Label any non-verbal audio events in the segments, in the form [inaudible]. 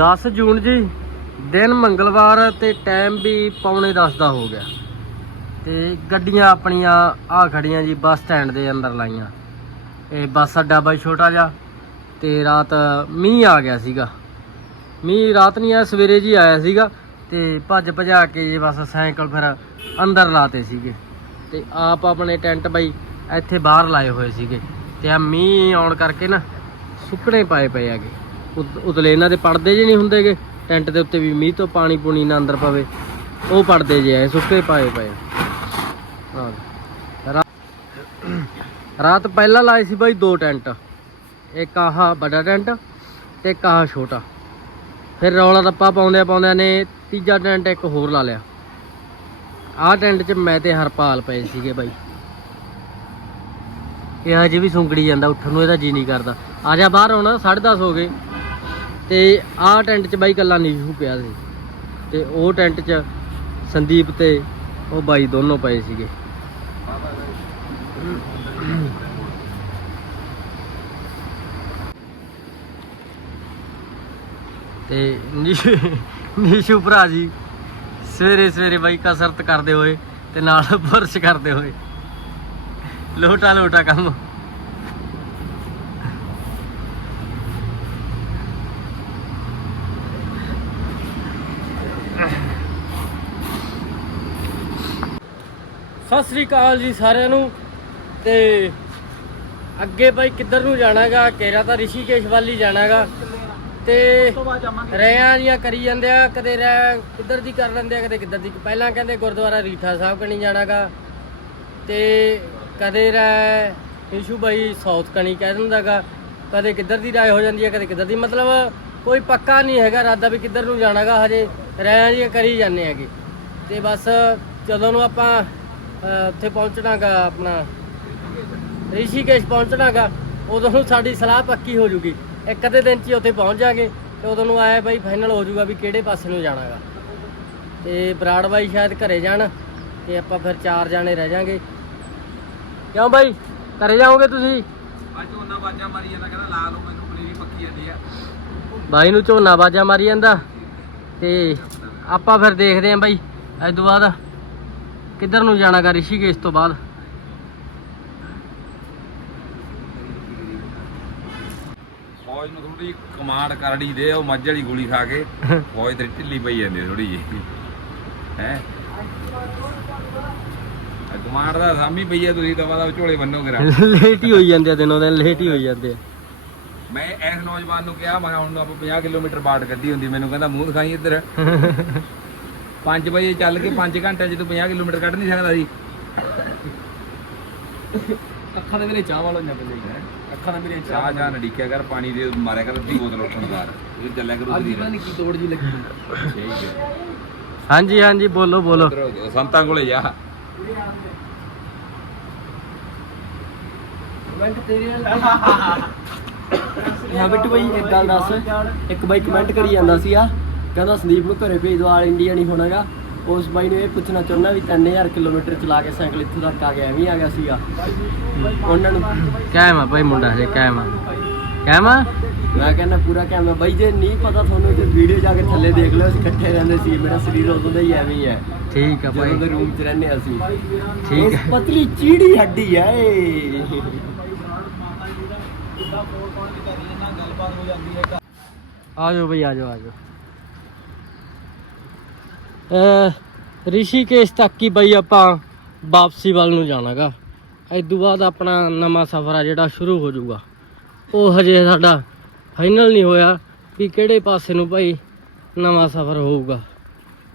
10 ਜੂਨ ਜੀ, ਦਿਨ ਮੰਗਲਵਾਰ ਤੇ ਟਾਈਮ ਵੀ ਪੌਣੇ 10 ਦਾ ਹੋ ਗਿਆ। ਤੇ ਗੱਡੀਆਂ ਆਪਣੀਆਂ ਆ ਖੜੀਆਂ ਜੀ, ਬੱਸ ਸਟੈਂਡ ਦੇ ਅੰਦਰ ਲਾਈਆਂ। ਇਹ ਬੱਸ ਅੱਡਾ ਬਾਈ ਛੋਟਾ ਜਿਹਾ ਤੇ ਰਾਤ ਮੀਂਹ ਆ ਗਿਆ ਸੀਗਾ। ਮੀਂਹ ਰਾਤ ਨਹੀਂ ਆਇਆ, ਸਵੇਰੇ ਜੀ ਆਇਆ ਸੀਗਾ ਤੇ ਭੱਜ ਭਜਾ ਕੇ ਜੀ ਬਸ ਸਾਈਕਲ ਫਿਰ ਅੰਦਰ ਲਾਤੇ ਸੀਗੇ। ਤੇ ਆਪ ਆਪਣੇ ਟੈਂਟ ਬਾਈ ਇੱਥੇ ਬਾਹਰ ਲਾਏ ਹੋਏ ਸੀਗੇ। ਤੇ ਆ ਮੀਂਹ ਆਉਣ ਕਰਕੇ ਨਾ ਸੁੱਕਣੇ ਪਾਏ ਪਏ ਹੈਗੇ। ਉਤਲੇ ਇਹਨਾਂ ਦੇ ਪੜਦੇ ਜੇ ਨਹੀਂ ਹੁੰਦੇਗੇ, ਟੈਂਟ ਦੇ ਉੱਤੇ ਵੀ ਮੀਂਹ ਤੋਂ ਪਾਣੀ ਪੂਣੀ ਨਾ ਅੰਦਰ ਪਵੇ, ਉਹ ਪੜਦੇ ਜੇ ਐ ਸੁੱਕੇ ਪਾਏ ਪਏ ਰਾਤ ਪਹਿਲਾਂ ਲਾਏ ਸੀ ਬਾਈ ਦੋ ਟੈਂਟ, ਇੱਕ ਆਹ ਵੱਡਾ ਟੈਂਟ ਤੇ ਇੱਕ ਆਹ ਛੋਟਾ। ਫਿਰ ਰੌਲਾ ਰੱਪਾ ਪਾਉਂਦਿਆਂ ਪਾਉਂਦਿਆਂ ਨੇ ਤੀਜਾ ਟੈਂਟ ਇੱਕ ਹੋਰ ਲਾ ਲਿਆ। ਆਹ ਟੈਂਟ 'ਚ ਮੈਂ ਤੇ ਹਰਪਾਲ ਪਏ ਸੀਗੇ ਬਾਈ। ਇਹ ਹਜੇ ਵੀ ਸੁੰਗੜੀ ਜਾਂਦਾ, ਉੱਠਣ ਨੂੰ ਇਹਦਾ ਜੀ ਨਹੀਂ ਕਰਦਾ। ਆ ਜਾ ਬਾਹਰ ਹੁਣ 10:30 ਹੋ ਗਏ। ਤੇ ਆਹ ਟੈਂਟ 'ਚ ਬਾਈ ਕੱਲਾ ਨੀਸ਼ੂ ਪਿਆ ਸੀ। ਤੇ ਉਹ ਟੈਂਟ 'ਚ ਸੰਦੀਪ ਤੇ ਉਹ ਬਾਈ ਦੋਨੋਂ ਪਏ ਸੀਗੇ। ਤੇ ਨੀਸ਼ੂ ਨੀਸ਼ੂ ਭਰਾ ਜੀ, ਸਵੇਰੇ ਸਵੇਰੇ ਬਾਈ ਕਸਰਤ ਕਰਦੇ ਹੋਏ ਤੇ ਨਾਲ ਬੁਰਸ਼ ਕਰਦੇ ਹੋਏ। ਲੋਟਾ ਲੋਟਾ ਕੰਮ। ਸਤਿ ਸ੍ਰੀ ਅਕਾਲ ਜੀ ਸਾਰਿਆਂ ਨੂੰ। ਤੇ ਅੱਗੇ ਬਾਈ ਕਿੱਧਰ ਨੂੰ ਜਾਣਾਗਾ? ਕੇਰਾ ਤਾਂ ਰਿਸ਼ੀਕੇਸ਼ ਵੱਲ ਹੀ ਜਾਣਾਗਾ। ਤੇ ਰਿਆਂ ਜੀਆਂ ਕਰੀ ਜਾਂਦੇ ਆ। ਕਦੇ ਰਹਿ, ਕਿੱਧਰ ਦੀ ਕਰ ਲੈਂਦੇ ਆ, ਕਦੇ ਕਿੱਧਰ ਦੀ। ਪਹਿਲਾਂ ਕਹਿੰਦੇ ਗੁਰਦੁਆਰਾ ਰੀਠਾ ਸਾਹਿਬ ਕਣੀ ਜਾਣਾਗਾ। ਤੇ ਕਦੇ ਰਹਿ ਇਸ਼ੂ ਬਾਈ ਸਾਊਥ ਕਣੀ ਕਹਿ ਦਿੰਦਾਗਾ। ਕਦੇ ਕਿੱਧਰ ਦੀ ਰਾਏ ਹੋ ਜਾਂਦੀ ਹੈ ਕਦੇ ਕਿੱਧਰ ਦੀ। ਮਤਲਬ ਕੋਈ ਪੱਕਾ ਨਹੀਂ ਹੈਗਾ ਇਰਾਦਾ ਵੀ ਕਿੱਧਰ ਨੂੰ ਜਾਣਾਗਾ। ਹਜੇ ਰਿਆਂ ਜੀਆਂ ਕਰੀ ਜਾਂਦੇ ਹੈਗੇ। ਤੇ ਬਸ ਜਦੋਂ ਨੂੰ ਆਪਾਂ ਉੱਥੇ ਪਹੁੰਚਣਾਗਾ ਆਪਣਾ। ਰਿਸ਼ੀਕੇਸ਼ ਪਹੁੰਚਣਾਗਾ ਉਦੋਂ ਨੂੰ ਸਾਡੀ ਸਲਾਹ ਪੱਕੀ ਹੋ ਜੂਗੀ। ਇੱਕ ਅੱਧੇ ਦਿਨ 'ਚ ਹੀ ਉੱਥੇ ਪਹੁੰਚ ਜਾਾਂਗੇ ਤੇ ਉਦੋਂ ਨੂੰ ਆਇਆ ਬਾਈ ਫਾਈਨਲ ਹੋ ਜੂਗਾ ਵੀ ਕਿਹੜੇ ਪਾਸੇ ਨੂੰ ਜਾਣਾਗਾ। ਤੇ ਬਰਾੜ ਬਾਈ ਸ਼ਾਇਦ ਘਰੇ ਜਾਣ ਤੇ ਆਪਾਂ ਫਿਰ ਚਾਰ ਜਾਣੇ ਰਹਿ ਜਾਾਂਗੇ। ਕਿਉਂ ਬਾਈ? ਘਰੇ ਜਾਓਗੇ ਤੁਸੀਂ? ਅੱਜ ਉਹਨਾਂ ਬਾਜਾਂ ਮਾਰੀ ਜਾਂਦਾ ਕਹਿੰਦਾ ਲਾ ਲਓ ਮੈਨੂੰ ਪਨੀਰੀ ਪੱਕੀ ਜਾਂਦੀ ਆ। ਬਾਈ ਨੂੰ ਝੋਨਾ ਬਾਜਾ ਮਾਰੀ ਜਾਂਦਾ। ਤੇ ਆਪਾਂ ਫਿਰ ਦੇਖਦੇ ਆਂ ਬਾਈ ਅੱਜ ਤੋਂ ਬਾਅਦ ਕਿੱਧਰ ਨੂੰ ਜਾਣਾਗਾ ਰਿਸ਼ੀਕੇਸ਼ ਤੋਂ ਬਾਅਦ? ਫੌਜ ਨੂੰ ਥੋੜੀ ਕਮਾਂਡ ਕਰੜੀ ਦੇ ਉਹ ਮੱਝ ਵਾਲੀ ਗੋਲੀ ਖਾ ਕੇ। [laughs] ਫੌਜ ਤੇ ਢਿੱਲੀ ਪਈ ਜਾਂਦੀ ਥੋੜੀ ਜੀ ਹੈ? ਕਮਾਂਡ ਦਾ ਸਾਮੀ ਪਈ ਆ ਤੁਸੀਂ ਦਵਾ ਦਾ ਝੋਲੇ ਬੰਨੋ ਕਰਾ ਲੇਟ ਹੀ ਹੋਈ ਜਾਂਦੇ ਆ ਦਿਨੋਂ ਦਿਨ ਲੇਟ ਹੀ ਹੋਈ ਜਾਂਦੇ ਆ। ਮੈਂ ਇਸ ਨੌਜਵਾਨ ਨੂੰ ਕਿਹਾ ਮੈਂ ਹੁਣ ਆਪਾਂ 50 ਕਿਲੋਮੀਟਰ ਬਾਟ ਕੱਢੀ ਹੁੰਦੀ ਮੈਨੂੰ ਕਹਿੰਦਾ ਮੂੰਹ ਦਿਖਾਈ ਇੱਧਰ। [laughs] 5 ਵਜੇ ਚੱਲ ਕੇ 5 ਘੰਟੇ ਚ ਤੂੰ 50 ਕਿਲੋਮੀਟਰ ਕੱਢ ਨਹੀਂ ਸਕਦਾ ਸੀ ਅੱਖਾਂ ਦੇ ਮੇਰੇ ਚਾਹ ਵਾਲਾ ਜਾਂਦੇ ਨੇ ਅੱਖਾਂ ਦੇ ਮੇਰੇ ਚਾਹ ਚਾਹ ਨਡੀਕਿਆ ਕਰ ਪਾਣੀ ਦੇ ਮਾਰਿਆ ਕਰ ਅੱਧੀ ਬੋਤਲ ਉੱਠਣ ਬਾਅਦ ਇਹ ਚੱਲਿਆ ਕਰੂ ਦੀ ਕੀ ਤੋੜ ਜੀ ਲੱਗੀ ਹੈ। ਹਾਂਜੀ ਹਾਂਜੀ ਬੋਲੋ ਬੋਲੋ। ਸੰਤਾਂ ਕੋਲੇ ਜਾ। ਕਮੈਂਟ ਤੇਰੇ ਹਾਂ ਬਿੱਟੂ ਬਾਈ ਇੱਕ ਗੱਲ ਦੱਸ ਇੱਕ ਬਾਈ ਕਮੈਂਟ ਕਰੀ ਜਾਂਦਾ ਸੀ ਆ। ਕਹਿੰਦਾ ਸੰਦੀਪ ਨੂੰ ਘਰੇ ਭੇਜ ਦੋ ਆਲ ਇੰਡੀਆ ਨਹੀਂ ਹੋਣਾਗਾ। ਉਸ ਬਾਈ ਨੂੰ ਇਹ ਪੁੱਛਣਾ ਚਾਹੁੰਦਾ ਵੀ 3000 ਕਿਲੋਮੀਟਰ ਚਲਾ ਕੇ ਸਾਈਕਲ ਇੱਥੋਂ ਤੱਕ ਆ ਗਿਆ ਐਵੇਂ ਆ ਗਿਆ ਸੀਗਾ। ਉਹਨਾਂ ਨੂੰ ਕਾਇਮ ਆ ਭਾਈ ਮੁੰਡਾ ਹਜੇ ਕਾਇਮ ਆ। ਕਾਇਮ ਆ? ਮੈਂ ਕਹਿੰਦਾ ਪੂਰਾ ਕਾਇਮ ਆ। ਬਾਈ ਜੇ ਨਹੀਂ ਪਤਾ ਤੁਹਾਨੂੰ ਤੇ ਵੀਡੀਓ ਜਾ ਕੇ ਥੱਲੇ ਦੇਖ ਲਿਓ ਅਸੀਂ ਇਕੱਠੇ ਰਹਿੰਦੇ ਸੀ ਮੇਰਾ ਸਰੀਰ ਉਦੋਂ ਦਾ ਹੀ ਐਵੇਂ ਹੀ ਹੈ ਠੀਕ ਆ ਜਦੋਂ ਦੇ ਰੂਮ 'ਚ ਰਹਿੰਦੇ ਅਸੀਂ। ਠੀਕ ਹੈ ਪਤਲੀ ਚੀੜੀ ਹੱਡੀ ਹੈ ਏ ਆ ਜਾਓ ਬਈ ਆ ਜਾਓ ਆ ਜਾਓ। ਅਹ ਰਿਸ਼ੀਕੇਸ਼ ਤੱਕ ਹੀ ਬਈ ਆਪਾਂ ਵਾਪਸੀ ਵੱਲ ਨੂੰ ਜਾਣਾਗਾ। ਇਸ ਤੋਂ ਬਾਅਦ ਆਪਣਾ ਨਵਾਂ ਸਫ਼ਰ ਆ ਜਿਹੜਾ ਸ਼ੁਰੂ ਹੋ ਜਾਊਗਾ। ਉਹ ਹਜੇ ਸਾਡਾ ਫਾਈਨਲ ਨਹੀਂ ਹੋਇਆ ਵੀ ਕਿਹੜੇ ਪਾਸੇ ਨੂੰ ਭਾਈ ਨਵਾਂ ਸਫ਼ਰ ਹੋਊਗਾ।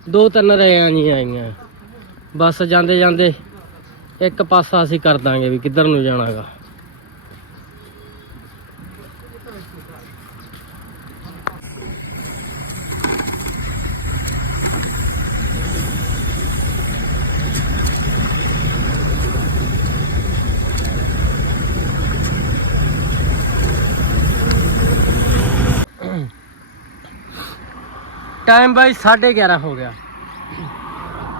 ਦੋ ਤਿੰਨ ਰਿਆਂ ਨਹੀਂ ਆਈਆਂ। ਬਸ ਜਾਂਦੇ ਜਾਂਦੇ ਇੱਕ ਪਾਸਾ ਅਸੀਂ ਕਰ ਦਾਂਗੇ ਵੀ ਕਿੱਧਰ ਨੂੰ ਜਾਣਾਗਾ। ਟਾਈਮ ਬਾਈ 11:30 ਹੋ ਗਿਆ।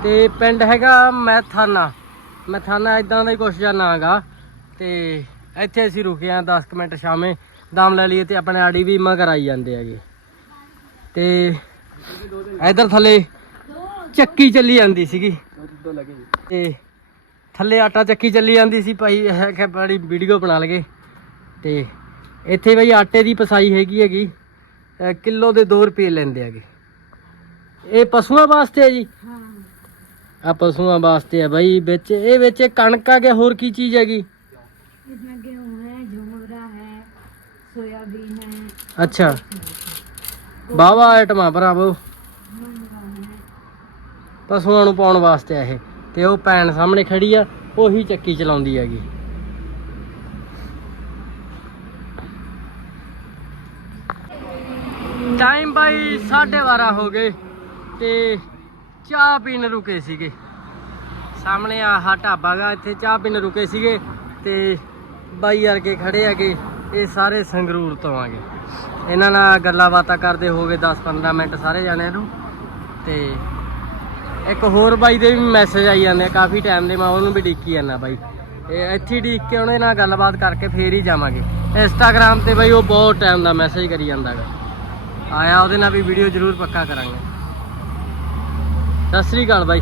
ਤੇ ਪਿੰਡ ਹੈਗਾ ਮੈਥਾਨਾ। ਮੈਥਾਨਾ ਇਦਾਂ ਦਾ ਹੀ ਕੁਛ ਜਾਂ ਨਾਂ ਗਾ। ਤੇ ਇੱਥੇ ਅਸੀਂ ਰੁਕੇ ਆ 10 ਕੁ ਮਿੰਟ ਸ਼ਾਮੇ। ਦਮ ਲੈ ਲਈਏ ਤੇ ਆਪਣੇ ਆੜੀ ਵੀ ਮਗਰ ਆਈ ਜਾਂਦੇ ਹੈਗੇ। ਤੇ ਇਧਰ ਥੱਲੇ ਚੱਕੀ ਚੱਲੀ ਜਾਂਦੀ ਸੀਗੀ। ਤੇ ਥੱਲੇ ਆਟਾ ਚੱਕੀ ਚੱਲੀ ਜਾਂਦੀ ਸੀ ਭਾਈ, ਇਹ ਕਿ ਬੜੀ ਵੀਡੀਓ ਬਣਾ ਲਗੇ। ਤੇ ਇੱਥੇ ਬਈ ਆਟੇ ਦੀ ਪਸਾਈ ਹੈਗੀ ਹੈਗੀ, ਅਹ ਕਿਲੋ ਦੇ 2 ਰੁਪਏ ਲੈਂਦੇ ਹੈਗੇ। ਇਹ ਪਸ਼ੂਆਂ ਵਾਸਤੇ ਹੈ ਜੀ हाँ ਆ ਪਸ਼ੂਆਂ ਵਾਸਤੇ ਹੈ ਬਾਈ ਵਿੱਚ ਇਹ ਵਿੱਚ ਕਣਕ ਆ ਗਿਆ ਹੋਰ ਕੀ ਚੀਜ਼ ਹੈਗੀ इसमें गेहूँ है झुमरा है सोयाबीन है ਅੱਛਾ ਬਾਵਾ ਆਈਟਮਾਂ ਭਰਾਵੋ मंगा है ਪਸ਼ੂਆਂ ਨੂੰ ਪਾਉਣ ਵਾਸਤੇ ਆ ਇਹ ਤੇ ਉਹ ਭੈਣ ਸਾਹਮਣੇ ਖੜੀ ਆ ਉਹੀ ਚੱਕੀ ਚਲਾਉਂਦੀ ਹੈਗੀ ਟਾਈਮ ਬਾਈ 12:30 ਹੋ ਗਏ ਤੇ ਚਾਹ ਪੀਣ ਰੁਕੇ ਸੀਗੇ। ਸਾਹਮਣੇ ਆਹ ਢਾਬਾ ਗਾ, ਇੱਥੇ ਚਾਹ ਪੀਣ ਰੁਕੇ ਸੀਗੇ ਤੇ ਬਾਈ ਵਰਗੇ ਖੜੇ ਹੈਗੇ, ਇਹ ਸਾਰੇ ਸੰਗਰੂਰ ਤੋਂ ਆਗੇ। ਇਹਨਾਂ ਨਾਲ ਗੱਲਾਂ ਬਾਤਾਂ ਕਰਦੇ ਹੋਗੇ 10-15 ਮਿੰਟ ਸਾਰੇ ਜਾਣਿਆਂ ਨੂੰ। ਤੇ ਇੱਕ ਹੋਰ ਬਾਈ ਦੇ ਵੀ ਮੈਸੇਜ ਆਈ ਜਾਂਦੇ ਆ, ਕਾਫੀ ਟਾਈਮ ਦੇ ਮੈਂ ਉਹਨੂੰ ਵੀ ਡੀਕੀ ਜਾਂਦਾ ਬਾਈ। ਇਹ ਇੱਥੇ ਡੀਕ ਕੇ ਉਹਨੇ ਨਾਲ ਗੱਲਬਾਤ ਕਰਕੇ ਫੇਰ ਹੀ ਜਾਵਾਂਗੇ। ਇੰਸਟਾਗ੍ਰam ਤੇ ਬਾਈ ਉਹ ਬਹੁਤ ਟਾਈਮ ਦਾ ਮੈਸੇਜ ਕਰੀ ਜਾਂਦਾਗਾ ਆਇਆ ਉਹਦੇ ਨਾਲ ਵੀ ਵੀਡੀਓ ਜ਼ਰੂਰ ਪੱਕਾ ਕਰਾਂਗੇ। ਸਤਿ ਸ੍ਰੀ ਅਕਾਲ ਬਾਈ।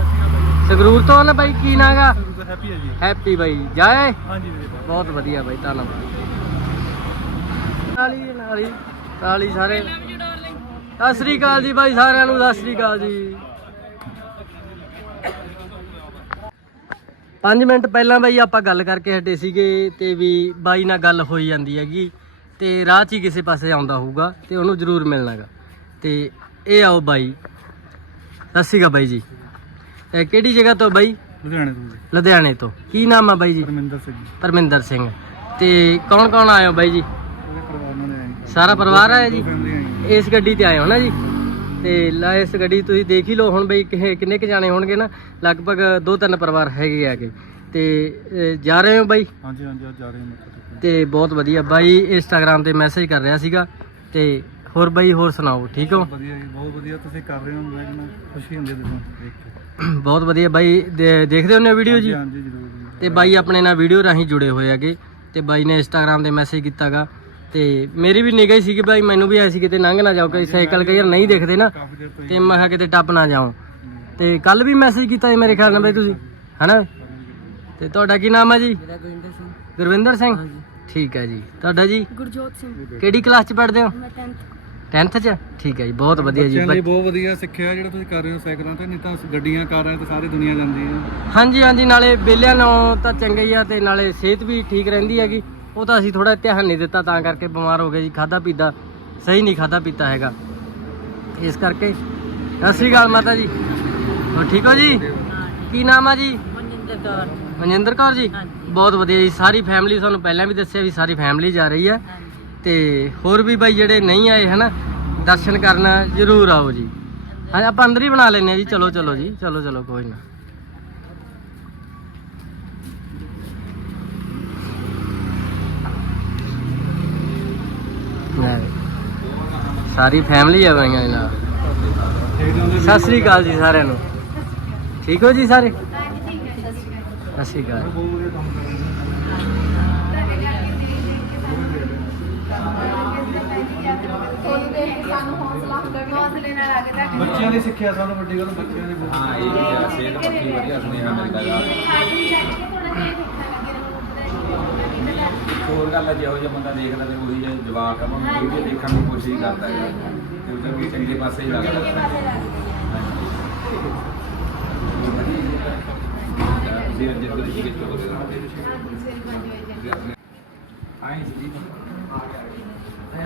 ਸੰਗਰੂਰ ਤੋਂ ਨਾ ਬਾਈ ਕੀ ਨਾਗਾ ਹੈਪੀ ਹੈ ਜੀ। ਹੈਪੀ ਬਾਈ ਜਾਏ? ਹਾਂਜੀ ਵੀਰੇ ਬਹੁਤ ਵਧੀਆ ਬਾਈ ਧੰਨਵਾਦ ਨਾਲੀ ਨਾਲੀ ਨਾਲੀ ਸਾਰੇ। ਸਤਿ ਸ੍ਰੀ ਅਕਾਲ ਜੀ ਬਾਈ ਸਾਰਿਆਂ ਨੂੰ ਸਤਿ ਸ੍ਰੀ ਅਕਾਲ ਜੀ। 5 ਮਿੰਟ ਪਹਿਲਾਂ ਬਾਈ ਆਪਾਂ ਗੱਲ ਕਰਕੇ ਹਟੇ ਸੀਗੇ ਤੇ ਵੀ ਬਾਈ ਨਾਲ ਗੱਲ ਹੋਈ ਜਾਂਦੀ ਹੈਗੀ ਤੇ ਰਾਹ 'ਚ ਹੀ ਕਿਸੇ ਪਾਸੇ ਆਉਂਦਾ ਹੋਊਗਾ ਤੇ ਉਹਨੂੰ ਜ਼ਰੂਰ ਮਿਲਣਾਗਾ। ਤੇ ਇਹ ਆਓ ਬਾਈ ਸਤਿ ਸ੍ਰੀ ਅਕਾਲ ਬਾਈ ਜੀ। ਇਹ ਕਿਹੜੀ ਜਗ੍ਹਾ ਤੋਂ ਬਾਈ? ਲੁਧਿਆਣੇ ਤੋਂ ਜੀ। ਲੁਧਿਆਣੇ ਤੋਂ। ਕੀ ਨਾਮ ਆ ਬਾਈ ਜੀ? ਪਰਮਿੰਦਰ ਸਿੰਘ। ਪਰਮਿੰਦਰ ਸਿੰਘ। ਤੇ ਕੌਣ ਕੌਣ ਆਏ ਹੋ ਬਾਈ ਜੀ? ਸਾਰਾ ਪਰਿਵਾਰ ਆਇਆ ਜੀ? ਇਸ ਗੱਡੀ ਤੇ ਆਏ ਹੋ ਨਾ ਜੀ? ਤੇ ਲਾ ਇਸ ਗੱਡੀ ਤੁਸੀਂ ਦੇਖ ਹੀ ਲਓ ਹੁਣ ਬਈ ਕਿੰਨੇ ਕੁ ਜਾਣੇ ਹੋਣਗੇ ਨਾ। ਲਗਭਗ ਦੋ ਤਿੰਨ ਪਰਿਵਾਰ ਹੈਗੇ ਆਗੇ ਤੇ ਜਾ ਰਹੇ ਹੋ ਬਾਈ? ਹਾਂਜੀ ਹਾਂਜੀ ਜਾ ਰਹੇ ਹਾਂ ਤੇ ਬਹੁਤ ਵਧੀਆ। ਬਾਈ ਇੰਸਟਾਗ੍ਰam ਤੇ ਮੈਸੇਜ ਕਰ ਰਿਹਾ ਸੀਗਾ। ਤੇ ਹੋਰ ਬਾਈ ਹੋਰ ਸੁਣਾਓ? ਠੀਕ ਹੋ? [clears throat] ਬਹੁਤ ਵਧੀਆ। ਬਾਈ ਦੇਖਦੇ ਹੁੰਦੇ ਹੋ ਵੀਡੀਓ ਜੀ? ਤੇ ਬਾਈ ਆਪਣੇ ਨਾਲ ਵੀਡੀਓ ਰਾਹੀਂ ਜੁੜੇ ਹੋਏ ਹੈਗੇ। ਤੇ ਬਾਈ ਨੇ ਇੰਸਟਾਗ੍ਰam ਤੇ ਮੈਸੇਜ ਕੀਤਾਗਾ। ਤੇ ਮੇਰੀ ਵੀ ਨਿਗਾਹ ਹੀ ਸੀ ਕਿ ਬਾਈ ਮੈਨੂੰ ਵੀ ਆਈ ਸੀ ਕਿਤੇ ਲੰਘ ਨਾ ਜਾਓ ਕਿ ਸਾਈਕਲ ਕਈ ਵਾਰ ਨਹੀਂ ਦੇਖਦੇ ਨਾ। ਤੇ ਮੈਂ ਕਿਹਾ ਕਿਤੇ ਟੱਪ ਨਾ ਜਾਓ ਤੇ ਕੱਲ ਵੀ ਮੈਸੇਜ ਕੀਤਾ ਜੀ ਮੇਰੇ ਖਿਆਲ ਨਾਲ ਬਾਈ ਤੁਸੀਂ ਹਨਾ? ਤੇ ਤੁਹਾਡਾ ਕੀ ਨਾਮ ਹੈ ਜੀ? ਮੇਰਾ ਗੁਰਿੰਦਰ ਸਿੰਘ। ਗੁਰਵਿੰਦਰ ਸਿੰਘ? ਠੀਕ ਹੈ ਜੀ। ਤੁਹਾਡਾ ਜੀ? ਗੁਰਜੋਤ ਸਿੰਘ। ਕਿਹੜੀ ਕਲਾਸ 'ਚ ਪੜ੍ਹਦੇ ਹੋ? ਮੈਂ 10th 10th ਚ? ਠੀਕ ਹੈ ਜੀ ਬਹੁਤ ਵਧੀਆ ਜੀ ਬੱਚਿਆਂ ਲਈ ਬਹੁਤ ਵਧੀਆ ਸਿੱਖਿਆ ਜਿਹੜਾ ਤੁਸੀਂ ਕਰ ਰਹੇ ਹੋ ਸਾਈਕਲਾਂ ਤੇ ਨਹੀਂ ਤਾਂ ਗੱਡੀਆਂ ਕਾਰਾਂ ਤੇ ਸਾਰੀ ਦੁਨੀਆ ਜਾਂਦੀ ਹੈ। ਹਾਂਜੀ ਹਾਂਜੀ ਨਾਲੇ ਬੇਲਿਆਂ ਨੂੰ ਤਾਂ ਚੰਗਾ ਹੀ ਆ ਤੇ ਨਾਲੇ ਸਿਹਤ ਵੀ ਠੀਕ ਰਹਿੰਦੀ ਹੈਗੀ। ਉਹ ਤਾਂ ਅਸੀਂ ਥੋੜਾ ਧਿਆਨ ਨਹੀਂ ਦਿੱਤਾ ਤਾਂ ਕਰਕੇ ਬਿਮਾਰ ਹੋ ਗਏ ਜੀ ਖਾਦਾ ਪੀਦਾ ਸਹੀ ਨਹੀਂ ਖਾਦਾ ਪੀਤਾ ਹੈਗਾ। ਇਸ ਕਰਕੇ ਸਤਿ ਸ਼੍ਰੀ ਮਾਤਾ ਜੀ। ਹੋ ਠੀਕ ਹੋ ਜੀ? ਕੀ ਨਾਮ ਆ ਜੀ? ਮਨਜਿੰਦਰ ਕੌਰ। ਮਨਿੰਦਰ ਕੌਰ ਜੀ? ਬਹੁਤ ਵਧੀਆ ਜੀ ਸਾਰੀ ਫੈਮਿਲੀ ਤੁਹਾਨੂੰ ਪਹਿਲਾਂ ਵੀ ਦੱਸਿਆ ਵੀ ਸਾਰੀ ਫੈਮਿਲੀ ਜਾ ਰਹੀ ਹੈ। ਤੇ ਹੋਰ ਵੀ ਬਾਈ ਜਿਹੜੇ ਨਹੀਂ ਆਏ ਹਨਾ ਦਰਸ਼ਨ ਕਰਨ ਜ਼ਰੂਰ ਆਓ ਜੀ। ਹਾਂ ਆਪਾਂ ਅੰਦਰ ਹੀ ਬਣਾ ਲੈਨੇ ਆ ਜੀ। ਚਲੋ ਚਲੋ ਜੀ। ਚਲੋ ਚਲੋ ਕੋਈ ਨਾ। ਸਾਰੀ ਫੈਮਿਲੀ ਆ ਬਾਈਆਂ ਨਾਲ। ਸਤਿ ਸ੍ਰੀ ਅਕਾਲ ਜੀ ਸਾਰਿਆਂ ਨੂੰ। ਠੀਕ ਹੋ ਜੀ ਸਾਰੇ? ਸਤਿ ਸ੍ਰੀ ਅਕਾਲ। ਬੱਚਿਆਂ ਦੀ ਸਿੱਖਿਆ ਸਾਨੂੰ ਵੱਡੀ ਗੱਲ ਬੱਚਿਆਂ ਦੀ ਬਹੁਤ ਹਾਂ ਇਹ ਵੀ ਹੈ ਸਿਹਤ ਪੱਖੀ ਵਧੀਆ ਸੁਨੇਹਾ ਮਿਲਦਾ ਗਾ ਹੋਰ ਗੱਲ ਹੈ ਜਿਹੋ ਜਿਹਾ ਬੰਦਾ ਦੇਖਦਾ ਤੇ ਉਹੀ ਜਿਹਾ ਜਵਾਬ ਆ ਮੈਂ ਵੀਡੀਓ ਦੇਖਣ ਦੀ ਕੋਸ਼ਿਸ਼ ਕਰਦਾ ਹੈ ਤੇ ਉਹ ਚੰਗੇ ਚੰਗੇ ਪਾਸੇ ਹੀ ਲੱਗਦਾ ਜੀ ਅੱਜ ਆ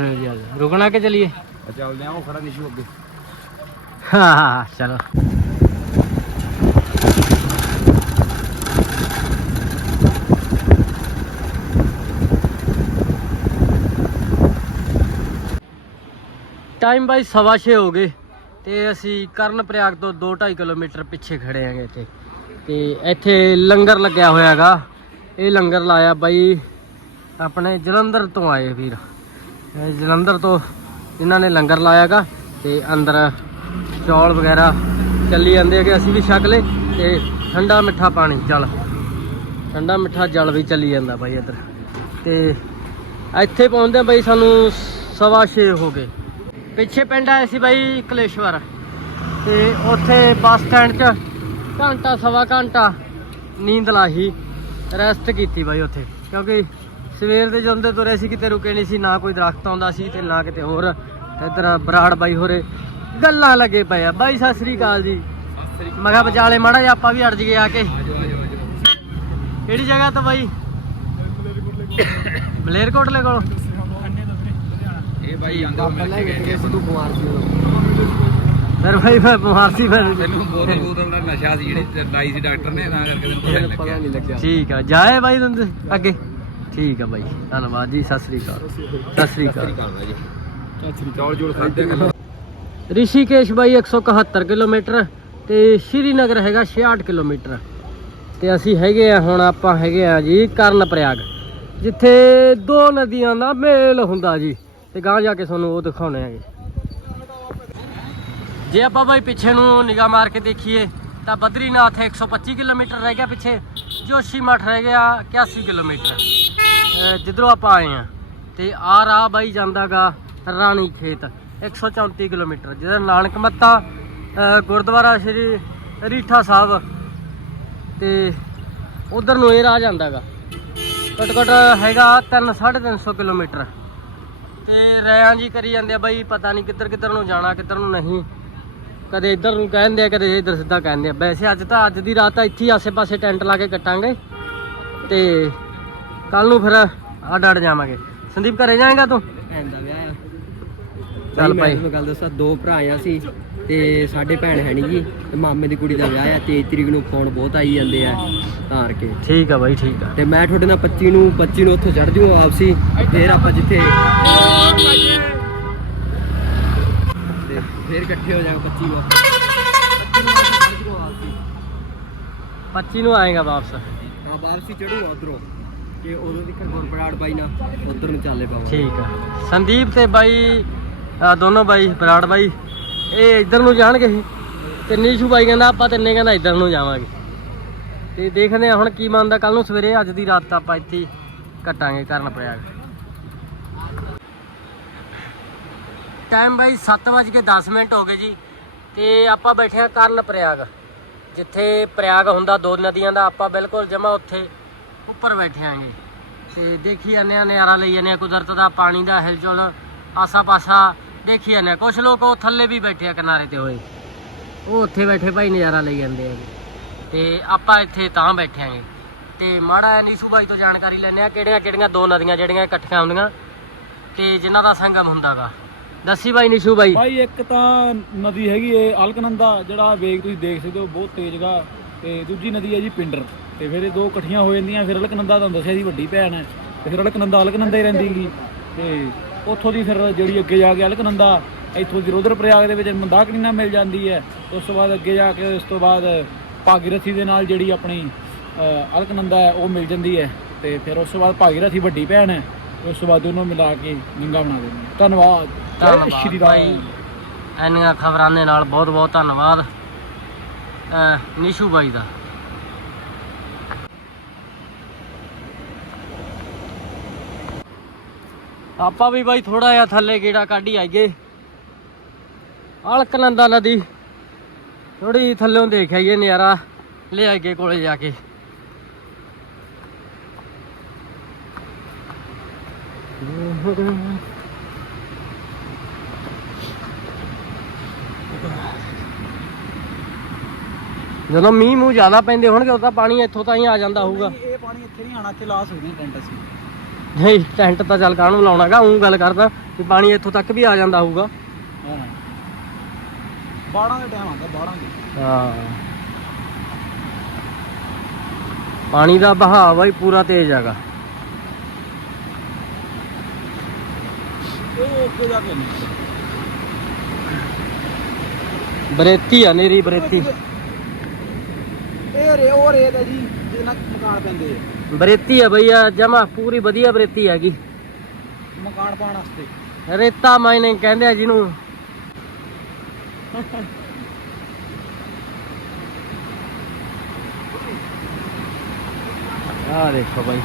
ਲਓ ਜੀ ਆ ਜਾਓ ਰੁਕਣਾ ਕਿ ਚਲੀਏ? ਚੱਲਦੇ ਆ ਉਹ ਖੜਾ ਨਿਸ਼ੂ ਅੱਗੇ। ਹਾਂ ਚਲੋ। ਟਾਈਮ ਬਾਈ ਸਵਾ ਛੇ ਹੋ ਗਏ ਤੇ ਅਸੀਂ ਕਰਨ ਪ੍ਰਯਾਗ ਤੋਂ 2.5 ਕਿਲੋਮੀਟਰ ਪਿੱਛੇ ਖੜੇ ਆਂਗੇ ਇੱਥੇ। ਤੇ ਇੱਥੇ ਲੰਗਰ ਲੱਗਿਆ ਹੋਇਆ ਹੈਗਾ। ਇਹ ਲੰਗਰ ਲਾਇਆ ਬਾਈ ਆਪਣੇ ਜਲੰਧਰ ਤੋਂ ਆਏ ਵੀਰ। ਜਲੰਧਰ ਤੋਂ ਇਹਨਾਂ ਨੇ ਲੰਗਰ ਲਾਇਆਗਾ ਤੇ ਅੰਦਰ ਚੌਲ ਵਗੈਰਾ ਚੱਲੀ ਜਾਂਦੇ ਹੈਗੇ। ਅਸੀਂ ਵੀ ਛਕ ਲਏ ਤੇ ਠੰਡਾ ਮਿੱਠਾ ਪਾਣੀ, ਜਲ। ਠੰਡਾ ਮਿੱਠਾ ਜਲ ਵੀ ਚੱਲੀ ਜਾਂਦਾ ਬਾਈ ਇੱਧਰ। ਤੇ ਇੱਥੇ ਪਹੁੰਚਦੇ ਬਾਈ ਸਾਨੂੰ ਸਵਾ ਛੇ ਹੋ ਗਏ। ਪਿੱਛੇ ਪਿੰਡ ਆਏ ਸੀ ਬਾਈ ਕਲੇਸ਼ਵਰ। ਤੇ ਉੱਥੇ ਬੱਸ ਸਟੈਂਡ 'ਚ ਘੰਟਾ, ਸਵਾ ਘੰਟਾ ਨੀਂਦ ਲਾਹੀ ਰੈਸਟ ਕੀਤੀ ਬਾਈ ਉੱਥੇ। ਕਿਉਂਕਿ ਸਵੇਰ ਦੇ ਜਾਂਦੇ ਤੁਰੇ ਸੀ, ਕਿਤੇ ਰੁਕੇ ਨਹੀਂ ਸੀ, ਨਾ ਕੋਈ ਦਰਖਤ ਆਉਂਦਾ ਸੀ ਤੇ ਨਾ ਕਿਤੇ ਹੋਰ। ਤੇ ਇੱਧਰ ਬਰਾੜ ਬਾਈ ਹੋਰੇ ਗੱਲਾਂ ਲੱਗੇ ਪਏ ਆ। ਬਾਈ, ਸਤਿ ਸ੍ਰੀ ਅਕਾਲ ਜੀ। ਮੈਂ ਕਿਹਾ ਬਚਾਲੇ ਮਾੜਾ ਜਿਹਾ ਆਪਾਂ ਵੀ ਅੜ ਜਗੇ ਆ ਕੇ। ਕਿਹੜੀ ਜਗ੍ਹਾ ਤੋਂ ਬਾਈ? ਬਲੇਰਕੋਟਲੇ ਕੋਲ। ਇਹ ਬਾਈ ਆਂਦੇ ਮਿਲ ਕੇ ਗਏ ਤੂੰ ਬਿਮਾਰ ਸੀ ਫਿਰ ਭਾਈ ਮੈਂ ਬਿਮਾਰ ਸੀ ਫਿਰ ਤੈਨੂੰ ਬੋਤਲ ਬੋਤਲ ਦਾ ਨਸ਼ਾ ਸੀ ਜਿਹੜੀ ਲਾਈ ਸੀ ਡਾਕਟਰ ਨੇ ਤਾਂ ਕਰਕੇ ਤੈਨੂੰ ਪਤਾ ਨਹੀਂ ਲੱਗਿਆ। ਠੀਕ ਆ ਜਾਏ ਬਾਈ ਤੁੰਦ ਅੱਗੇ। ਠੀਕ ਆ ਬਾਈ ਧੰਨਵਾਦ ਜੀ ਸਤਿ ਸ੍ਰੀ ਅਕਾਲ। ਸਤਿ ਸ੍ਰੀ ਅਕਾਲ। ਖਾਦੇ ਰਿਸ਼ੀਕੇਸ਼ ਬਾਈ 171 ਕਿਲੋਮੀਟਰ ਤੇ ਸ਼੍ਰੀਨਗਰ ਹੈਗਾ 66 ਕਿਲੋਮੀਟਰ। ਤੇ ਅਸੀਂ ਹੈਗੇ ਆ ਹੁਣ ਆਪਾਂ ਹੈਗੇ ਆ ਜੀ ਕਰਨ ਪ੍ਰਯਾਗ ਜਿੱਥੇ ਦੋ ਨਦੀਆਂ ਦਾ ਮੇਲ ਹੁੰਦਾ ਜੀ। ਤੇ ਗਾਂ ਜਾ ਕੇ ਤੁਹਾਨੂੰ ਉਹ ਦਿਖਾਉਣੇ ਆਗੇ ਜੇ ਆਪਾਂ ਬਾਈ ਪਿੱਛੇ ਨੂੰ ਨਿਗਾਹ ਮਾਰ ਕੇ ਦੇਖੀਏ, ਤਾਂ ਬਦਰੀਨਾਥ 125 ਕਿਲੋਮੀਟਰ ਰਹਿ ਗਿਆ ਪਿੱਛੇ। ਜੋਸ਼ੀ ਮਠ ਰਹਿ ਗਿਆ 81 ਕਿਲੋਮੀਟਰ। ਜਿੱਧਰੋਂ ਆਪਾਂ ਆਏ ਆ ਤੇ ਆ ਰਾਹ ਬਾਈ ਜਾਂਦਾਗਾ ਰਾਣੀ ਖੇਤ 134 ਕਿਲੋਮੀਟਰ, ਜਿਹਦਾ ਨਾਨਕ ਮੱਤਾ ਗੁਰਦੁਆਰਾ ਸ਼੍ਰੀ ਰੀਠਾ ਸਾਹਿਬ। ਤੇ ਉਧਰ ਨੂੰ ਇਹ ਰਾਹ ਜਾਂਦਾਗਾ ਘੱਟ ਘੱਟ ਹੈਗਾ 3 350 ਕਿਲੋਮੀਟਰ। ਤੇ ਰਿਆਂ ਜੀ ਕਰੀ ਜਾਂਦੇ ਆ ਬਾਈ ਪਤਾ ਨਹੀਂ ਕਿੱਧਰ ਕਿੱਧਰ ਨੂੰ ਜਾਣਾ ਕਿੱਧਰ ਨੂੰ ਨਹੀਂ। ਕਦੇ ਇੱਧਰ ਨੂੰ ਕਹਿੰਦੇ ਆ ਕਦੇ ਇੱਧਰ ਸਿੱਧਾ ਕਹਿੰਦੇ ਆ। ਵੈਸੇ ਅੱਜ ਤਾਂ ਅੱਜ ਦੀ ਰਾਤ ਤਾਂ ਇੱਥੇ ਆਸੇ-ਪਾਸੇ ਟੈਂਟ ਲਾ ਕੇ ਕੱਟਾਂਗੇ। ਤੇ ਕੱਲ ਨੂੰ ਫਿਰ ਅੱਡ ਅੱਡ ਜਾਵਾਂਗੇ। ਸੰਦੀਪ ਘਰੇ ਜਾਏਗਾ ਤੂੰ? ਭੈਣ ਦਾ ਵਿਆਹ ਆ। ਚੱਲ ਭਾਈ। ਗੱਲ ਦੱਸਾਂ ਦੋ ਭਰਾ ਆ ਸੀ ਤੇ ਸਾਡੇ ਭੈਣ ਹੈ ਨੀ ਗੀ ਤੇ ਮਾਮੇ ਦੀ ਕੁੜੀ ਦਾ ਵਿਆਹ ਆ 23 ਤਰੀਕ ਨੂੰ ਫੋਨ ਬਹੁਤ ਆਈ ਜਾਂਦੇ ਆ ਧਾਰ ਕੇ। ਠੀਕ ਆ ਬਾਈ ਠੀਕ ਆ। ਤੇ ਮੈਂ ਤੁਹਾਡੇ ਨਾਲ 25 ਨੂੰ 25 ਨੂੰ ਉੱਥੋਂ ਚੜ ਜੂ ਵਾਪਸੀ ਫੇਰ ਆਪਾਂ ਜਿੱਥੇ ਤੇ ਫੇਰ ਇਕੱਠੇ ਹੋ ਜਾਵਾਂਗੇ 25 ਨੂੰ 25 ਨੂੰ ਜੂਗਾ ਵਾਪਸੀ। 25 ਨੂੰ ਆਏਗਾ ਵਾਪਸ ਹਾਂ ਵਾਪਸੀ ਚੜੂਗਾ ਉਧਰੋਂ। ਤੇ ਉਦੋਂ ਤੱਕ ਗੁਰਪੜਾੜ ਬਾਈ ਨਾ ਉਧਰ ਨੂੰ ਚੱਲੇ ਪਾਵਾਂਗੇ ਠੀਕ ਆ। ਸੰਦੀਪ ਤੇ ਬਾਈ ਦੋਨੋਂ ਬਾਈ ਬਰਾੜ ਬਾਈ। ਇਹ ਇੱਧਰ ਨੂੰ ਜਾਣਗੇ ਤੇ ਨੀਸ਼ੂ ਬਾਈ ਕਹਿੰਦਾ ਆਪਾਂ ਤਿੰਨੇ ਕਹਿੰਦਾ ਇੱਧਰ ਨੂੰ ਜਾਵਾਂਗੇ। ਤੇ ਦੇਖਦੇ ਆ ਹੁਣ ਕੀ ਮੰਨਦਾ ਕੱਲ ਨੂੰ ਸਵੇਰੇ ਅੱਜ ਦੀ ਰਾਤ ਆਪਾਂ ਇੱਥੇ ਹੀ ਕੱਟਾਂਗੇ ਕਰਨ ਪ੍ਰਯਾਗ। ਟਾਈਮ ਬਾਈ 7:10 ਮਿੰਟ ਹੋ ਗਏ ਜੀ। ਤੇ ਆਪਾਂ ਬੈਠੇ ਆ ਕਰਨ ਪ੍ਰਯਾਗ। ਜਿੱਥੇ ਪ੍ਰਯਾਗ ਹੁੰਦਾ, ਦੋ ਨਦੀਆਂ ਦਾ, ਆਪਾਂ ਬਿਲਕੁਲ ਜਮਾ ਉੱਥੇ ਉੱਪਰ ਬੈਠੇ ਆਂਗੇ ਤੇ ਦੇਖੀ ਜਾਂਦੇ ਆ ਨਜ਼ਾਰਾ ਲਈ ਜਾਂਦੇ ਆ ਕੁਦਰਤ ਦਾ, ਪਾਣੀ ਦਾ ਹਿਲਜੁਲ ਆਸਾ ਪਾਸਾ ਦੇਖੀ ਜਾਂਦੇ ਆ ਕੁਝ ਲੋਕ ਉਹ ਥੱਲੇ ਵੀ ਬੈਠੇ ਆ ਕਿਨਾਰੇ ਤੇ ਹੋਏ। ਉਹ ਉੱਥੇ ਬੈਠੇ ਭਾਈ ਨਜ਼ਾਰਾ ਲਈ ਜਾਂਦੇ ਆ ਤੇ ਆਪਾਂ ਇੱਥੇ ਤਾਂ ਬੈਠੇ ਆਂਗੇ ਤੇ ਮਾੜਾ ਐ ਨੀਸੂ ਬਾਈ ਤੋਂ ਜਾਣਕਾਰੀ ਲੈਣੇ ਆ ਕਿਹੜੀਆਂ ਕਿਹੜੀਆਂ ਦੋ ਨਦੀਆਂ ਜਿਹੜੀਆਂ ਇਕੱਠੀਆਂ ਹੁੰਦੀਆਂ ਤੇ ਜਿਨ੍ਹਾਂ ਦਾ ਸੰਗਮ ਹੁੰਦਾਗਾ। ਦੱਸੀ ਬਾਈ ਨੀਸੂ ਬਾਈ। ਭਾਈ ਇੱਕ ਤਾਂ ਨਦੀ ਹੈਗੀ ਏ ਅਲਕਨੰਦਾ, ਜਿਹੜਾ ਵੇਗ ਤੁਸੀਂ ਦੇਖ ਸਕਦੇ ਹੋ, ਬਹੁਤ ਤੇਜ਼ ਗਾ। ਤੇ ਦੂਜੀ ਨਦੀ ਹੈ ਜੀ ਪਿੰਡਰ। ਤੇ ਫਿਰ ਇਹ ਦੋ ਇਕੱਠੀਆਂ ਹੋ ਜਾਂਦੀਆਂ, ਫਿਰ ਅਲਕਨੰਦਾ ਤੁਹਾਨੂੰ ਦੱਸਿਆ ਸੀ ਵੱਡੀ ਭੈਣ ਹੈ। ਤੇ ਫਿਰ ਅਲਕਨੰਦਾ ਅਲਕਨੰਦਾ ਹੀ ਰਹਿੰਦੀ ਗੀ। ਤੇ ਉੱਥੋਂ ਦੀ ਫਿਰ ਜਿਹੜੀ ਅੱਗੇ ਜਾ ਕੇ ਅਲਕਨੰਦਾ, ਇੱਥੋਂ ਦੀ ਰੋਦਰ ਪ੍ਰਯਾਗ ਦੇ ਵਿੱਚ ਮੰਦਾਕਣੀ ਨਾਲ ਮਿਲ ਜਾਂਦੀ ਹੈ। ਉਸ ਤੋਂ ਬਾਅਦ ਅੱਗੇ ਜਾ ਕੇ ਉਸ ਤੋਂ ਬਾਅਦ ਭਾਗੀਰਥੀ ਦੇ ਨਾਲ ਜਿਹੜੀ ਆਪਣੀ ਅਲਕਨੰਦਾ ਹੈ, ਉਹ ਮਿਲ ਜਾਂਦੀ ਹੈ। ਤੇ ਫਿਰ ਉਸ ਤੋਂ ਬਾਅਦ ਭਾਗੀਰਥੀ ਵੱਡੀ ਭੈਣ ਹੈ। ਉਸ ਤੋਂ ਬਾਅਦ ਦੋਨੋਂ ਮਿਲਾ ਕੇ ਗੰਗਾ ਬਣਾ ਨੇ। ਧੰਨਵਾਦ। ਜੈ ਧੰਨਵਾਦ ਸ਼੍ਰੀ ਭਾਈ। ਰਾਮ ਇੰਨੀਆਂ ਖਬਰਾਂ ਦੇ ਨਾਲ ਬਹੁਤ ਬਹੁਤ ਧੰਨਵਾਦ। ਅਹ ਨੀਸ਼ੂ ਬਾਈ ਦਾ। ਆਪਾਂ ਵੀ ਬਾਈ ਥੋੜਾ ਜਿਹਾ ਥੱਲੇ ਗੇੜਾ ਕੱਢ ਹੀ ਆਈਏ। ਅਲਕਨੰਦਾ ਨਦੀ। ਥੋੜੀ ਥੱਲੇੋਂ ਦੇਖ ਆਈਏ ਨਜ਼ਾਰਾ। ਲੈ ਆਈਏ ਕੋਲੇ ਜਾ ਕੇ। ਜਦੋਂ ਮੀਂਹ ਮੂੰਹ ਜ਼ਿਆਦਾ ਪੈਂਦੇ ਹੋਣਗੇ ਉਦੋਂ ਤਾਂ ਪਾਣੀ ਇੱਥੋਂ ਤਾਂ ਹੀ ਆ ਜਾਂਦਾ ਹੋਊਗਾ। ਇਹ ਪਾਣੀ ਇੱਥੇ ਨਹੀਂ ਆਣਾ ਇੱਥੇ ਲਾਸ ਹੋ ਗਏ ਟੈਂਟ ਅਸੀਂ। ਨਹੀਂ ਟੈਂਟ ਤਾਂ ਚੱਲ ਕਾਹਨੂੰ ਲਾਉਣਾਗਾ ਉਹ ਗੱਲ ਕਰਦਾ ਕਿ ਪਾਣੀ ਇੱਥੋਂ ਤੱਕ ਵੀ ਆ ਜਾਂਦਾ ਹੋਊਗਾ। ਹਾਂ। ਬਾੜਾਂ ਦੇ ਟਾਈਮ ਆਉਂਦਾ ਬਾੜਾਂ ਦੇ। ਹਾਂ। ਪਾਣੀ ਦਾ ਬਹਾਅ ਬਾਈ ਪੂਰਾ ਤੇਜ਼ ਹੈਗਾ। ਇਹ ਅੱਗੇ ਜਾ ਕੇ ਨਹੀਂ। ਬਰੇਤੀ ਆ ਨੇਰੀ ਬਰੇਤੀ। ਇਹ ਰੇ ਉਹ ਹੈ ਜੀ ਜਿਹਦੇ ਨਾਲ ਮਕਾਨ ਪੈਂਦੇ ਆ। ਬਰੇਤੀ ਆ ਬਈ ਆ ਜਮਾ ਪੂਰੀ ਵਧੀਆ ਬਰੇਤੀ ਹੈਗੀ। ਮਕਾਨ ਪਾਉਣ ਵਾਸਤੇ। ਰੇਤਾ ਮਾਈਨਿੰਗ ਕਹਿੰਦੇ ਆ ਜਿਹਨੂੰ। [laughs] ਆ ਦੇਖੋ ਬਾਈ।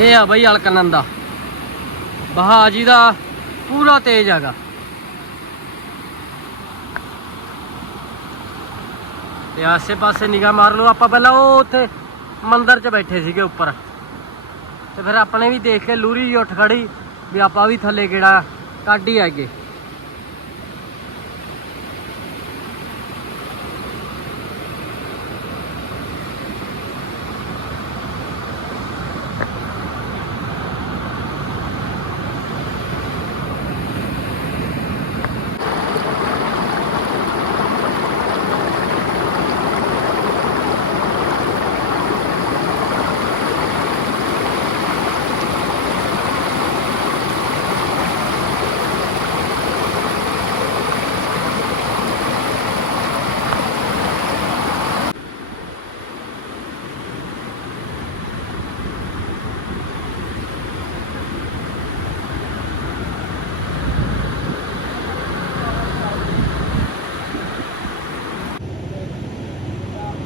ਇਹ ਆ ਬਈ ਅਲਕਨੰਦਾ। ਬਹਾ ਜੀ ਦਾ ਪੂਰਾ ਤੇਜ਼ ਹੈਗਾ। ਤੇ ਆਸੇ ਪਾਸੇ ਨਿਗਾਹ ਮਾਰ ਲਓ, ਆਪਾਂ ਪਹਿਲਾਂ ਉਹ ਉੱਥੇ ਮੰਦਰ 'ਚ ਬੈਠੇ ਸੀਗੇ ਉੱਪਰ। ਤੇ ਫਿਰ ਆਪਣੇ ਵੀ ਦੇਖ ਕੇ ਲੂਰੀ ਜਿਹੀ ਉੱਠ ਖੜੀ ਵੀ ਆਪਾਂ ਵੀ ਥੱਲੇ ਕਿਹੜਾ ਕੱਢ ਹੀ ਆਗੇ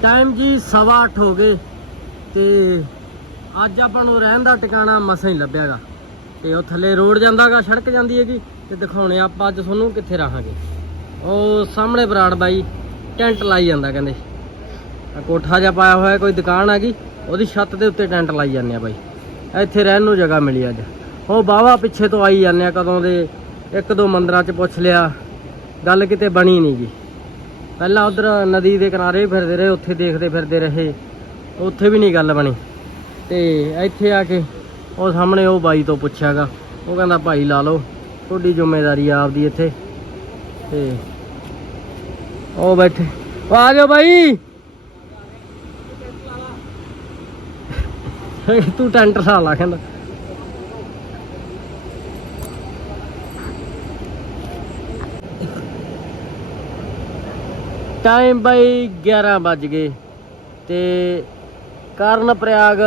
ਟਾਈਮ ਜੀ ਸਵਾ ਅੱਠ ਹੋ ਗਏ ਤੇ ਅੱਜ ਆਪਾਂ ਨੂੰ ਰਹਿਣ ਦਾ ਟਿਕਾਣਾ ਮਸਾਂ ਹੀ ਲੱਭਿਆਗਾ ਤੇ ਉਹ ਥੱਲੇ ਰੋਡ ਜਾਂਦਾਗਾ ਸੜਕ ਜਾਂਦੀ ਹੈਗੀ ਤੇ ਦਿਖਾਉਣੇ ਆਪਾਂ ਅੱਜ ਤੁਹਾਨੂੰ ਕਿੱਥੇ ਰਹਾਂਗੇ। ਉਹ ਸਾਹਮਣੇ ਬਰਾੜ ਬਾਈ ਟੈਂਟ ਲਾਈ ਜਾਂਦਾ ਕਹਿੰਦੇ। ਕੋਠਾ ਜਿਹਾ ਪਾਇਆ ਹੋਇਆ, ਕੋਈ ਦੁਕਾਨ ਹੈਗੀ, ਉਹਦੀ ਛੱਤ ਦੇ ਉੱਤੇ ਟੈਂਟ ਲਾਈ ਜਾਂਦੇ ਆ ਬਾਈ। ਇੱਥੇ ਰਹਿਣ ਨੂੰ ਜਗ੍ਹਾ ਮਿਲੀ ਅੱਜ। ਉਹ ਬਾਵਾ ਪਿੱਛੇ ਤੋਂ ਆਈ ਜਾਂਦੇ ਆ ਕਦੋਂ ਦੇ ਇੱਕ ਦੋ ਮੰਦਰਾਂ 'ਚ ਪੁੱਛ ਲਿਆ, ਗੱਲ ਕਿਤੇ ਬਣੀ ਨਹੀਂ ਜੀ ਪਹਿਲਾਂ ਉਧਰ ਨਦੀ ਦੇ ਕਿਨਾਰੇ ਵੀ ਫਿਰਦੇ ਰਹੇ, ਉੱਥੇ ਦੇਖਦੇ ਫਿਰਦੇ ਰਹੇ। ਉੱਥੇ ਵੀ ਨਹੀਂ ਗੱਲ ਬਣੀ। ਤੇ ਇੱਥੇ ਆ ਕੇ ਉਹ ਸਾਹਮਣੇ ਉਹ ਬਾਈ ਤੋਂ ਪੁੱਛਿਆਗਾ। ਉਹ ਕਹਿੰਦਾ, ਭਾਈ ਲਾ ਲਓ, ਤੁਹਾਡੀ ਜ਼ਿੰਮੇਵਾਰੀ ਆਪਦੀ ਇੱਥੇ। ਤੇ ਉਹ ਬੈਠੇ। ਉਹ ਆ ਜਾਓ ਬਾਈ। ਤੂੰ ਟੈਂਟ ਲਾ ਲਾ, ਕਹਿੰਦਾ। ਟਾਈਮ ਬਾਈ 11 ਵੱਜ ਗਏ ਤੇ ਕਰਨ ਪ੍ਰਯਾਗ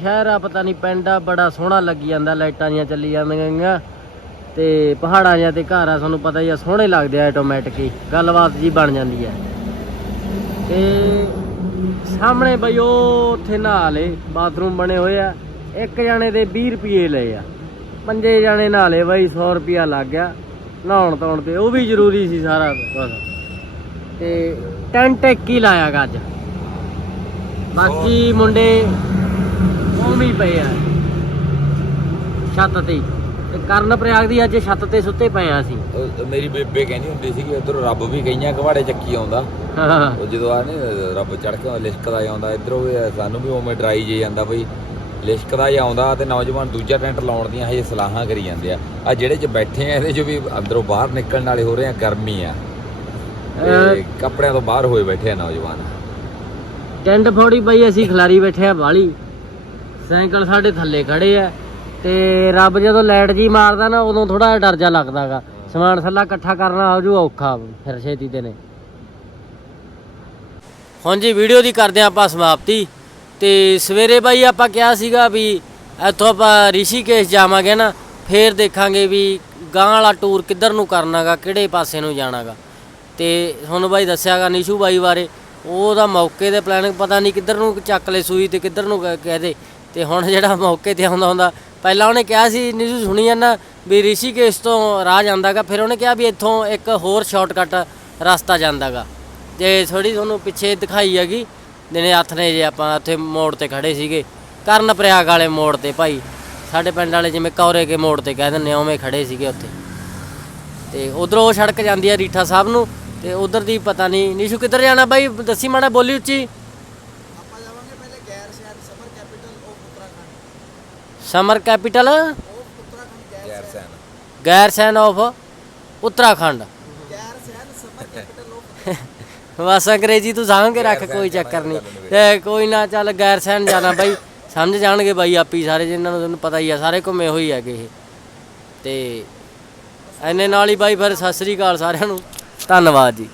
ਸ਼ਹਿਰ ਆ ਪਤਾ ਨਹੀਂ ਪਿੰਡ ਆ, ਬੜਾ ਸੋਹਣਾ ਲੱਗੀ ਜਾਂਦਾ, ਲਾਈਟਾਂ ਜੀਆਂ ਚੱਲੀ ਜਾਂਦੀਆਂ ਗੀਆਂ ਤੇ ਪਹਾੜਾਂ ਜਾਂ ਤੇ ਘਰ ਆ ਤੁਹਾਨੂੰ ਪਤਾ ਹੀ ਆ, ਸੋਹਣੇ ਲੱਗਦੇ ਆ ਆਟੋਮੈਟਿਕ ਹੀ, ਗੱਲਬਾਤ ਜੀ ਬਣ ਜਾਂਦੀ ਹੈ ਤੇ ਸਾਹਮਣੇ ਬਈ ਉਹ ਉੱਥੇ ਨਹਾ ਲੇ ਬਾਥਰੂਮ ਬਣੇ ਹੋਏ ਆ, ਇੱਕ ਜਣੇ ਦੇ 20 ਰੁਪਏ ਲਏ ਆ, ਪੰਜੇ ਜਾਣੇ ਨਹਾ ਲੇ ਬਾਈ 100 ਰੁਪਿਆ ਲੱਗ ਗਿਆ ਨਹਾਉਣ ਧੋਣ ਤੇ, ਉਹ ਵੀ ਜ਼ਰੂਰੀ ਸੀ ਸਾਰਾ ਕੁਝ ਤੇ ਟੈਂਟ ਇੱਕ ਹੀ ਲਾਇਆਗਾ ਅੱਜ। ਬਾਕੀ ਮੁੰਡੇ ਉਵੇਂ ਪਏ ਆ। ਛੱਤ ਤੇ ਹੀ। ਤੇ ਕਰਨ ਪ੍ਰਯਾਗ ਦੀ ਅੱਜ ਛੱਤ ਤੇ ਸੁੱਤੇ ਪਏ ਆ ਅਸੀਂ। ਉਹ ਮੇਰੀ ਬੇਬੇ ਕਹਿੰਦੀ ਹੁੰਦੀ ਸੀ ਕਿ ਉਧਰ ਰੱਬ ਵੀ ਕਈਆਂ ਕਵਾੜੇ ਚੱਕੀ ਆਉਂਦਾ। ਹਾਂ। ਉਹ ਜਦੋਂ ਆ ਨੇ ਰੱਬ ਚੜ ਕੇ ਲਿਸ਼ਕਦਾ ਆਉਂਦਾ। ਇਧਰੋਂ ਵੀ ਸਾਨੂੰ ਵੀ ਉਵੇਂ ਡਰਾਈ ਜੇ ਜਾਂਦਾ ਬਈ ਲਿਸ਼ਕਦਾ ਹੀ ਆਉਂਦਾ ਤੇ ਨੌਜਵਾਨ ਦੂਜਾ ਟੈਂਟ ਲਾਉਣ ਦੀਆਂ ਹਜੇ ਸਲਾਹਾਂ ਕਰੀ ਜਾਂਦੇ ਆ। ਆ ਜਿਹੜੇ ਚ ਬੈਠੇ ਆ ਇਹਦੇ ਚ ਵੀ ਅੰਦਰੋਂ ਬਾਹਰ ਨਿਕਲਣ ਵਾਲੇ ਹੋ ਰਹੇ ਆ ਗਰਮੀ ਆ। ਤੇ ਕੱਪੜਿਆਂ ਤੋਂ ਬਾਹਰ ਹੋਏ ਬੈਠੇ ਆ ਨੌਜਵਾਨ। ਟੈਂਟ ਫੋੜੀ ਬਈ ਅਸੀਂ ਖਿਲਾਰੀ ਬੈਠੇ ਆ ਬਾਲੀ ਸਾਈਕਲ ਸਾਡੇ ਥੱਲੇ ਖੜੇ ਆ ਤੇ ਰੱਬ ਜਦੋਂ ਲਾਈਟ ਜੀ ਮਾਰਦਾ ਨਾ ਉਦੋਂ ਥੋੜਾ ਜਿਹਾ ਡਰ ਜਾ ਲੱਗਦਾਗਾ ਸਮਾਨ ਥੱਲਾ ਇਕੱਠਾ ਕਰਨਾ ਆਜੂ ਔਖਾ ਫਿਰ ਛੇਤੀ ਦੇ ਨੇ ਹੁਣ ਜੀ ਵੀਡੀਓ ਦੀ ਕਰਦੇ ਹਾਂ ਆਪਾਂ ਸਮਾਪਤੀ। ਤੇ ਸਵੇਰੇ ਬਾਈ ਆਪਾਂ ਕਿਹਾ ਸੀਗਾ ਵੀ ਇੱਥੋਂ ਆਪਾਂ ਰਿਸ਼ੀਕੇਸ਼ ਜਾਵਾਂਗੇ ਨਾ ਫੇਰ ਦੇਖਾਂਗੇ ਵੀ ਗਾਂ ਵਾਲਾ ਟੂਰ ਕਿੱਧਰ ਨੂੰ ਕਰਨਾਗਾ ਕਿਹੜੇ ਪਾਸੇ ਨੂੰ ਜਾਣਾਗਾ ਤੇ ਤੁਹਾਨੂੰ ਬਾਈ ਦੱਸਿਆਗਾ ਨਿਸ਼ੂ ਬਾਈ ਬਾਰੇ ਉਹਦਾ ਮੌਕੇ ਤੇ ਪਲਾਨਿੰਗ ਪਤਾ ਨਹੀਂ ਕਿੱਧਰ ਨੂੰ ਚੱਕ ਲੈ ਸੂਈ ਤੇ ਕਿੱਧਰ ਨੂੰ ਕ- ਕਹਦੇ ਤੇ ਹੁਣ ਜਿਹੜਾ ਮੌਕੇ ਤੇ ਆਉਂਦਾ ਹੁੰਦਾ ਪਹਿਲਾਂ ਉਹਨੇ ਕਿਹਾ ਸੀ ਨਿਸ਼ੂ ਸੁਣੀ ਜਾਂਦਾ ਵੀ ਰਿਸ਼ੀਕੇਸ਼ ਤੋਂ ਰਾਹ ਜਾਂਦਾਗਾ ਫਿਰ ਉਹਨੇ ਕਿਹਾ ਵੀ ਇੱਥੋਂ ਇੱਕ ਹੋਰ ਸ਼ਾਰਟਕਟ ਰਸਤਾ ਜਾਂਦਾਗਾ। ਤੇ ਥੋੜੀ ਤੁਹਾਨੂੰ ਪਿੱਛੇ ਦਿਖਾਈ ਹੈਗੀ ਦਿਨੇ ਹੱਥ ਨੇ ਜੇ ਆਪਾਂ ਉੱਥੇ ਮੋੜ ਤੇ ਖੜੇ ਸੀਗੇ ਕਰਨ ਪ੍ਰਯਾਗ ਵਾਲੇ ਮੋੜ ਤੇ ਭਾਈ। ਸਾਡੇ ਪਿੰਡ ਵਾਲੇ ਜਿਵੇਂ ਕੌਰੇ ਕੇ ਮੋੜ ਤੇ ਕਹਿ ਦਿੰਦੇ ਆ, ਉਵੇਂ ਖੜੇ ਸੀਗੇ ਉੱਥੇ। ਤੇ ਉਧਰੋਂ ਉਹ ਸੜਕ ਜਾਂਦੀ ਆ ਰੀਠਾ ਸਾਹਿਬ ਨੂੰ ਤੇ ਉਧਰ ਦੀ ਪਤਾ ਨਹੀਂ ਨਿਸ਼ੂ ਕਿੱਧਰ ਜਾਣਾ ਬਾਈ? ਦੱਸੀ ਮਾੜਾ ਬੋਲੀ ਉੱਚੀ। ਆਪਾਂ ਜਾਵਾਂਗੇ ਪਹਿਲੇ Gairsain summer capital of Uttarakhand. Summer capital? Uttarakhand Gairsain Gairsain San of Uttarakhand. ਗੈਰ ਸ਼ਹਿਰ ਸਮਰ ਕੈਪੀਟਲ ਆਫ ਬਸ ਅੰਗਰੇਜ਼ੀ ਤੂੰ ਸਾਂਭ ਕੇ ਰੱਖ ਕੋਈ ਚੱਕਰ ਨਹੀਂ। ਤੇ ਕੋਈ ਨਾ ਚੱਲ ਗੈਰ ਸੈਨ ਜਾਣਾ ਬਾਈ। ਸਮਝ ਜਾਣਗੇ ਬਾਈ ਆਪੀ ਸਾਰੇ ਜਿਨ੍ਹਾਂ ਨੂੰ ਤੁਹਾਨੂੰ ਪਤਾ ਹੀ ਆ ਸਾਰੇ ਘੁੰਮੇ ਹੋਈ ਹੈਗੇ ਇਹ। ਤੇ ਐਨੇ ਨਾਲ ਹੀ ਬਾਈ ਫਿਰ ਸਤਿ ਸ੍ਰੀ ਅਕਾਲ ਸਾਰਿਆਂ ਨੂੰ। ਧੰਨਵਾਦ ਜੀ।